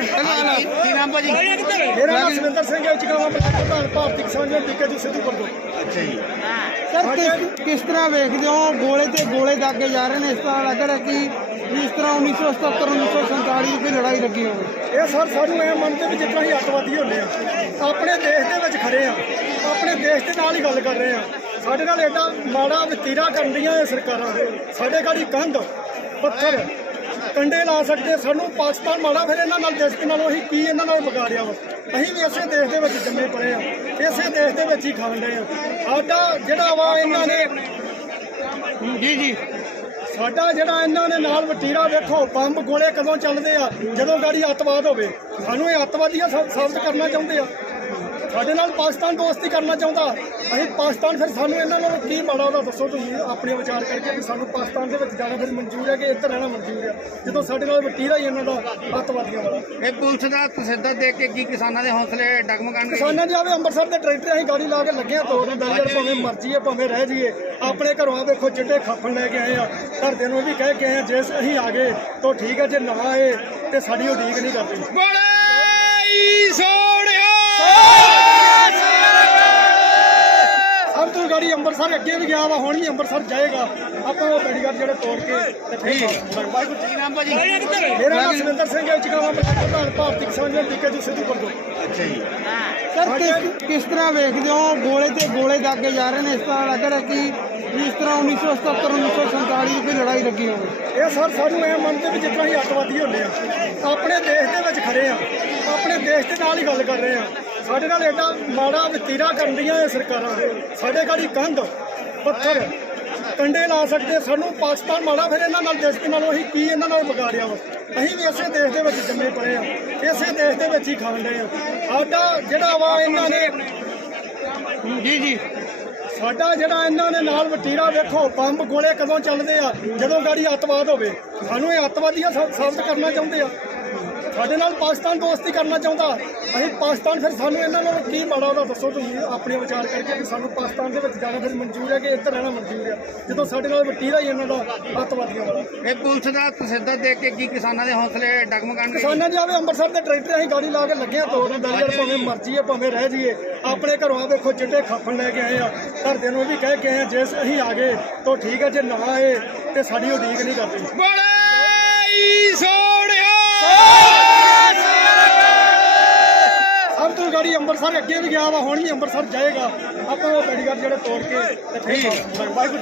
ਯਾਰ ਕੀ ਨਾਮ ਭਾਜੀ? ਮੇਰਾ ਨਾਮ ਸੁਰਿੰਦਰ ਸਿੰਘ ਹੈ ਚਿਕਾਵਾ ਪ੍ਰਧਾਨ ਭਾਰਤੀ ਕਿਸਾਨ ਯੂਨੀਅਨ ਟੀਕੇ ਦੀ ਸਿੱਧੂਪੁਰ ਤੋਂ। ਅੱਛਾ ਜੀ। ਸਰ ਕਿਸ ਕਿਸ ਤਰ੍ਹਾਂ ਵੇਖਦੇ ਹੋ? ਗੋਲੇ ਤੇ ਗੋਲੇ ਦਾਗੇ ਜਾ ਰਹੇ ਨੇ ਇਸ ਤਰ੍ਹਾਂ ਲੱਗ ਰਿਹਾ ਕਿ ਜਿਸ ਤਰ੍ਹਾਂ 1977 1947 ਦੀ ਲੜਾਈ ਲੱਗੀ ਹੋਵੇ? ਇਹ ਸਰ ਸਾਨੂੰ ਇਹ ਮੰਨਦੇ ਵੀ ਜਿੱਦਾਂ ਹੀ ਅੱਤਵਾਦੀ ਹੁੰਦੇ ਆ ਆਪਣੇ ਦੇਸ਼ ਦੇ ਵਿੱਚ ਖੜੇ ਆ ਆਪਣੇ ਦੇਸ਼ ਦੇ ਨਾਲ ਹੀ ਗੱਲ ਕਰ ਰਹੇ ਆ ਸਾਡੇ ਨਾਲ ਐਡਾ ਮਾੜਾ ਵਤੀਰਾ ਕਰਨ ਦੀਆਂ ਇਹ ਸਰਕਾਰਾਂ ਸਾਡੇ ਗਾੜੀ ਕੰਧ ਪੱਥਰ ਕੰਡੇ ਲਾ ਸਕਦੇ ਸਾਨੂੰ ਪਾਕਿਸਤਾਨ ਮਾੜਾ ਫਿਰ ਇਹਨਾਂ ਨਾਲ ਦੇਸ਼ ਦੇ ਨਾਲ ਅਸੀਂ ਕੀ ਇਹਨਾਂ ਨਾਲ ਵਿਗਾੜਿਆ ਵਾ? ਅਸੀਂ ਵੀ ਇਸੇ ਦੇਸ਼ ਦੇ ਵਿੱਚ ਜੰਮੇ ਪਲੇ ਆ ਇਸੇ ਦੇਸ਼ ਦੇ ਵਿੱਚ ਹੀ ਖਾਣ ਡਏ ਆ। ਸਾਡਾ ਜਿਹੜਾ ਵਾ ਇਹਨਾਂ ਨੇ ਜੀ ਜੀ। ਸਾਡਾ ਜਿਹੜਾ ਇਹਨਾਂ ਨੇ ਨਾਲ ਵਟੀਰਾ ਵੇਖੋ ਬੰਬ ਗੋਲੇ ਕਦੋਂ ਚੱਲਦੇ ਆ? ਜਦੋਂ ਗਾੜੀ ਅੱਤਵਾਦ ਹੋਵੇ ਸਾਨੂੰ ਇਹ ਅੱਤਵਾਦੀਆਂ ਸਾਬਤ ਕਰਨਾ ਚਾਹੁੰਦੇ ਆ। ਸਾਡੇ ਨਾਲ ਪਾਕਿਸਤਾਨ ਦੋਸਤੀ ਕਰਨਾ ਚਾਹੁੰਦਾ ਅਸੀਂ ਪਾਕਿਸਤਾਨ ਫਿਰ ਸਾਨੂੰ ਇਹਨਾਂ ਨਾਲ ਕੀ ਮਾੜਾ ਉਹਦਾ ਦੱਸੋ ਤੁਸੀਂ ਆਪਣੇ ਵਿਚਾਰ ਕਰਕੇ ਵੀ ਸਾਨੂੰ ਪਾਕਿਸਤਾਨ ਦੇ ਵਿੱਚ ਜਾਣਾ ਫਿਰ ਮਨਜ਼ੂਰ ਹੈ ਕਿ ਇੱਧਰ ਰਹਿਣਾ ਮਨਜ਼ੂਰ ਹੈ? ਜਦੋਂ ਸਾਡੇ ਨਾਲ ਵਟੀਰਾ ਹੀ ਇਹਨਾਂ ਦਾ ਅੱਤਵਾਦੀਆਂ ਵਾਲਾ। ਇਹ ਪੁਲਿਸ ਦਾ ਤਸੱਦਦ ਦੇਖ ਕੇ ਕੀ ਕਿਸਾਨਾਂ ਦੇ ਹੌਸਲੇ ਡਗਮਗਾਣਗੇ ਕਿਸਾਨਾਂ ਦੀ ਆਵੇ ਅੰਮ੍ਰਿਤਸਰ ਦੇ ਟਰੈਕਟਰ ਅਸੀਂ ਗਾੜੀ ਲਾ ਕੇ ਲੱਗੇ ਆ ਤੋੜਨ ਬੈਲਰ ਭਾਵੇਂ ਮਰਜ਼ੀ ਹੈ ਭਾਵੇਂ ਰਹਿ ਜੀਏ ਆਪਣੇ ਘਰੋਂ ਆ ਵੇਖੋ ਚਿੱਟੇ ਖਾਫਣ ਲੈ ਕੇ ਆਏ ਆ ਘਰਦਿਆਂ ਨੂੰ ਵੀ ਕਹਿ ਕੇ ਆਏ ਆ ਜੇ ਅਸੀਂ ਆ ਗਏ ਤਾਂ ਠੀਕ ਹੈ ਜੇ ਨਾ ਆਏ ਤੇ ਸਾਡੀ ਉਡੀਕ ਨਹੀਂ ਕਰਦੇ ਸਭ ਤੋਂ ਗਾੜੀ ਅੰਮ੍ਰਿਤਸਰ ਅੱਗੇ ਵੀ ਗਿਆ ਵਾ ਹੁਣ ਵੀ ਅੰਮ੍ਰਿਤਸਰ ਜਾਏਗਾ। ਆਪਾਂ ਉਹ ਬੈਰੀਗਾਰ ਜਿਹੜੇ ਤੋੜ ਕੇ ਤੇ ਫਿਰ ਵਾਹਿਗੁਰੂ ਕੀ ਨਾਮ ਭਾਜੀ। ਮੇਰਾ ਨਾਮ ਸੁਰਿੰਦਰ ਸਿੰਘ ਹੈ ਚਿਕਾਵਾ ਪ੍ਰਧਾਨ ਭਾਰਤੀ ਕਿਸਾਨ ਯੂਨੀਅਨ ਟੀਕੇ ਦੀ ਸਿੱਧੂਪੁਰ ਤੋਂ। ਅੱਛਾ ਜੀ। ਸਰ ਕਿਸ ਕਿਸ ਤਰ੍ਹਾਂ ਵੇਖਦੇ ਹੋ? ਗੋਲੇ ਤੇ ਗੋਲੇ ਦਾਗੇ ਜਾ ਰਹੇ ਨੇ ਇਸ ਤਰ੍ਹਾਂ ਲੱਗ ਰਿਹਾ ਕਿ ਜਿਸ ਤਰ੍ਹਾਂ 1977 1947 ਦੀ ਲੜਾਈ ਲੱਗੀ ਹੋਵੇ। ਇਹ ਸਰ ਸਾਨੂੰ ਇਹ ਮੰਨਦੇ ਵੀ ਜਿੱਦਾਂ ਹੀ ਅੱਤਵਾਦੀ ਹੁੰਦੇ ਆ ਆਪਣੇ ਦੇਸ਼ ਦੇ ਵਿੱਚ ਖੜੇ ਆ ਆਪਣੇ ਦੇਸ਼ ਦੇ ਨਾਲ ਹੀ ਗੱਲ ਕਰ ਰਹੇ ਆ ਸਾਡੇ ਨਾਲ ਐਡਾ ਮਾੜਾ ਵਤੀਰਾ ਕਰਨ ਦੀਆਂ ਇਹ ਸਰਕਾਰਾਂ। ਸਾਡੇ ਗਾੜੀ ਕੰਧ ਪੱਥਰ ਕੰਡੇ ਲਾ ਸਕਦੇ ਸਾਨੂੰ ਪਾਕਿਸਤਾਨ ਮਾੜਾ ਫਿਰ ਇਹਨਾਂ ਨਾਲ ਦੇਸ਼ ਦੇ ਨਾਲ ਅਸੀਂ ਕੀ ਇਹਨਾਂ ਨਾਲ ਵਿਗਾੜਿਆ ਵਾ। ਅਸੀਂ ਵੀ ਇਸੇ ਦੇਸ਼ ਦੇ ਵਿੱਚ ਜੰਮੇ ਪਲੇ ਆ ਇਸੇ ਦੇਸ਼ ਦੇ ਵਿੱਚ ਹੀ ਡਏ ਆ। ਸਾਡਾ ਜਿਹੜਾ ਵਾ ਇਹਨਾਂ ਨੇ ਜੀ ਜੀ। ਸਾਡਾ ਜਿਹੜਾ ਇਹਨਾਂ ਨੇ ਨਾਲ ਵਟੀਰਾ ਵੇਖੋ ਬੰਬ ਗੋਲੇ ਕਦੋਂ ਚੱਲਦੇ ਆ ਜਦੋਂ ਗਾੜੀ ਅੱਤਵਾਦ ਹੋਵੇ। ਸਾਨੂੰ ਇਹ ਅੱਤਵਾਦੀਆਂ ਸਾਬਤ ਕਰਨਾ ਚਾਹੁੰਦੇ ਆ। ਸਾਡੇ ਨਾਲ ਪਾਕਿਸਤਾਨ ਦੋਸਤੀ ਕਰਨਾ ਚਾਹੁੰਦਾ। ਅਸੀਂ ਪਾਕਿਸਤਾਨ ਫਿਰ ਸਾਨੂੰ ਇਹਨਾਂ ਨਾਲ ਕੀ ਮਾੜਾ ਉਹਦਾ ਦੱਸੋ ਤੁਸੀਂ ਆਪਣੇ ਵਿਚਾਰ ਕਰਕੇ ਵੀ ਸਾਨੂੰ ਪਾਕਿਸਤਾਨ ਦੇ ਵਿੱਚ ਜਾਣਾ ਫਿਰ ਮਨਜ਼ੂਰ ਹੈ ਕਿ ਇੱਧਰ ਰਹਿਣਾ ਮਨਜ਼ੂਰ ਹੈ? ਜਦੋਂ ਸਾਡੇ ਨਾਲ ਵਟੀਰਾ ਹੀ ਇਹਨਾਂ ਦਾ ਅੱਤਵਾਦੀਆਂ ਵਾਲਾ ਇਹ ਪੁਲਿਸ ਦਾ ਤਸੱਦਦ ਦੇਖ ਕੇ ਕੀ ਕਿਸਾਨਾਂ ਦੇ ਹੌਸਲੇ ਡਗਮਗਾਣਗੇ ਕਿਸਾਨਾਂ ਦੀ ਆਵੇ ਅੰਮ੍ਰਿਤਸਰ ਦੇ ਟਰੈਕਟਰ ਅਸੀਂ ਗਾੜੀ ਲਾ ਕੇ ਲੱਗੇ ਆ ਤੋੜਨ ਬੈਲਰ ਭਾਵੇਂ ਮਰਜ਼ੀ ਹੈ ਭਾਵੇਂ ਰਹਿ ਜੀਏ ਆਪਣੇ ਘਰੋਂ ਆ ਵੇਖੋ ਚਿੱਟੇ ਖਾਫਣ ਲੈ ਕੇ ਆਏ ਆ। ਘਰਦਿਆਂ ਨੂੰ ਵੀ ਕਹਿ ਕੇ ਆਏ ਆ ਜੇ ਅਸੀਂ ਆ ਗਏ ਤਾਂ ਠੀਕ ਹੈ ਜੇ ਨਾ ਆਏ ਤੇ ਸਾਡੀ ਉਡੀਕ ਨਹੀਂ ਕਰਦੇ ਬੋਲੇ ਸੋੜਿਆ ਸਭ ਤੋਂ ਗਾੜੀ ਅੰਮ੍ਰਿਤਸਰ ਅੱਗੇ ਵੀ ਗਿਆ ਵਾ ਹੁਣ ਵੀ ਅੰਮ੍ਰਿਤਸਰ ਜਾਏਗਾ। ਆਪਾਂ ਉਹ ਬੈਰੀਗਾਰ ਜਿਹੜੇ ਤੋੜ ਕੇ ਤੇ ਫਿਰ ਵਾਹਿਗੁਰੂ